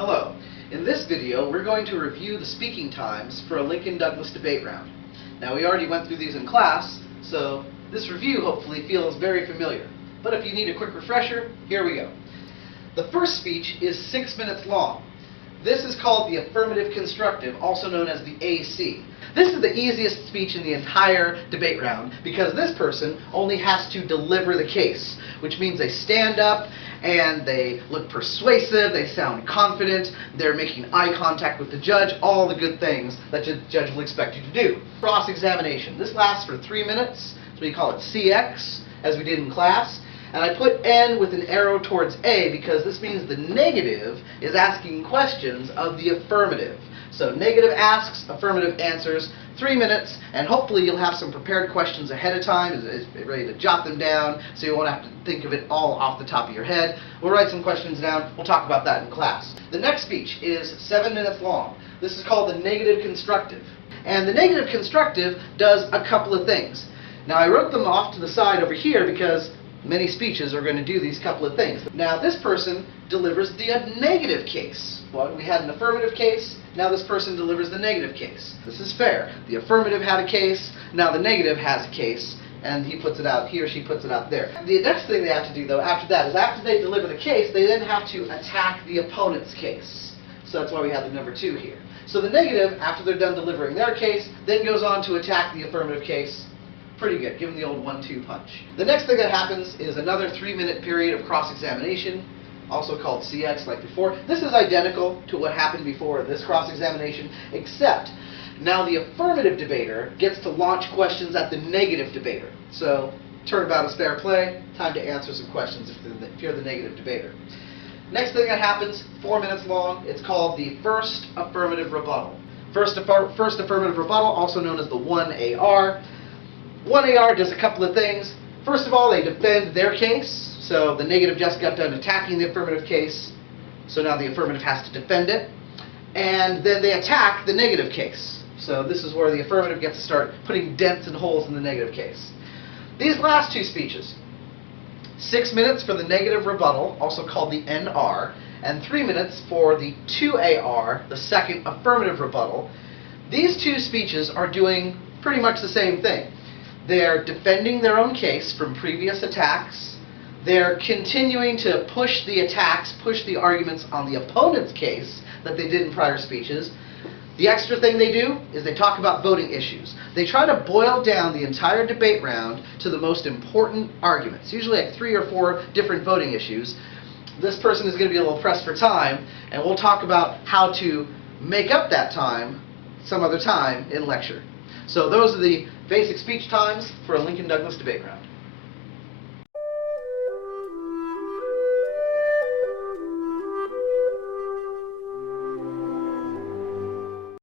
Hello. In this video, we're going to review the speaking times for a Lincoln-Douglas debate round. Now, we already went through these in class, so this review hopefully feels very familiar. But if you need a quick refresher, here we go. The first speech is 6 minutes long. This is called the Affirmative Constructive, also known as the AC. This is the easiest speech in the entire debate round because this person only has to deliver the case, which means they stand up and they look persuasive, they sound confident, they're making eye contact with the judge, all the good things that the judge will expect you to do. Cross-examination. This lasts for 3 minutes, so we call it CX, as we did in class. And I put N with an arrow towards A because this means the negative is asking questions of the affirmative. So negative asks, affirmative answers, 3 minutes, and hopefully you'll have some prepared questions ahead of time, ready to jot them down, so you won't have to think of it all off the top of your head. We'll write some questions down, we'll talk about that in class. The next speech is 7 minutes long. This is called the Negative Constructive. And the Negative Constructive does a couple of things. Now I wrote them off to the side over here because many speeches are going to do these couple of things. Now this person delivers the negative case. Well, we had an affirmative case, now this person delivers the negative case. This is fair. The affirmative had a case, now the negative has a case, and he puts it out, he or she puts it out there. The next thing they have to do though after that is after they deliver the case, they then have to attack the opponent's case. So that's why we have the number 2 here. So the negative, after they're done delivering their case, then goes on to attack the affirmative case. Pretty good. Give them the old 1-2 punch. The next thing that happens is another 3-minute period of cross-examination, also called CX like before. This is identical to what happened before this cross-examination, except now the affirmative debater gets to launch questions at the negative debater. So, turnabout is fair play. Time to answer some questions if you're the negative debater. Next thing that happens, 4 minutes long, it's called the first affirmative rebuttal. First affirmative rebuttal, also known as the 1AR. 1AR does a couple of things. First of all, they defend their case. So the negative just got done attacking the affirmative case, so now the affirmative has to defend it. And then they attack the negative case. So this is where the affirmative gets to start putting dents and holes in the negative case. These last 2 speeches, 6 minutes for the negative rebuttal, also called the NR, and 3 minutes for the 2AR, the second affirmative rebuttal. These 2 speeches are doing pretty much the same thing. They're defending their own case from previous attacks. They're continuing to push the attacks, push the arguments on the opponent's case that they did in prior speeches. The extra thing they do is they talk about voting issues. They try to boil down the entire debate round to the most important arguments, usually like 3 or 4 different voting issues. This person is going to be a little pressed for time, and we'll talk about how to make up that time some other time in lecture. So those are the basic speech times for a Lincoln-Douglas debate round.